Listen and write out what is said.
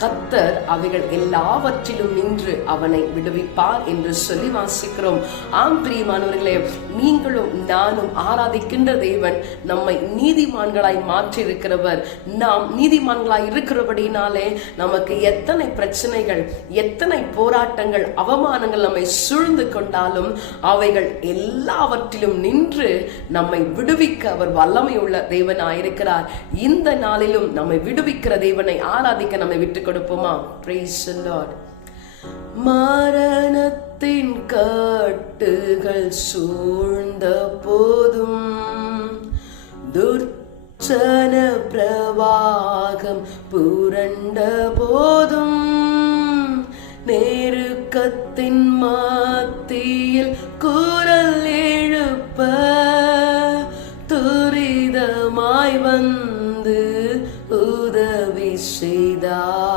கர்த்தர் அவைகள் எல்லாவற்றிலும் நின்று அவனை விடுவிப்பார் என்று சொல்லி வாசிக்கிறோம். ஆம் பிரியமானவர்களே, நீங்களும் நானும் ஆராதிக்கின்ற தேவன் நம்மை நீதிமான்களாய் மாற்றி இருக்கிறவர். நாம் நீதிமான்களாய் இருக்கிறபடினாலே நமக்கு எத்தனை பிரச்சனைகள், எத்தனை போராட்டங்கள், அவமானங்கள் நம்மை சூழ்ந்து கொண்டாலும் அவைகள் எல்லாவற்றிலும் நின்று நம்மை விடுவிக்க அவர் வல்லமை உள்ள தேவனாயிருக்கிறார். இந்த நாளிலும் நம்மை விடுவிக்கிற தேவனை ஆராதிக்க நம்மை விட்டு கொடுப்போமா? Praise the Lord. மரணத்தின் கட்டுகள் சூழ்ந்த போதும், துர்ச்சன பிரவாகம் புரண்ட போதும்,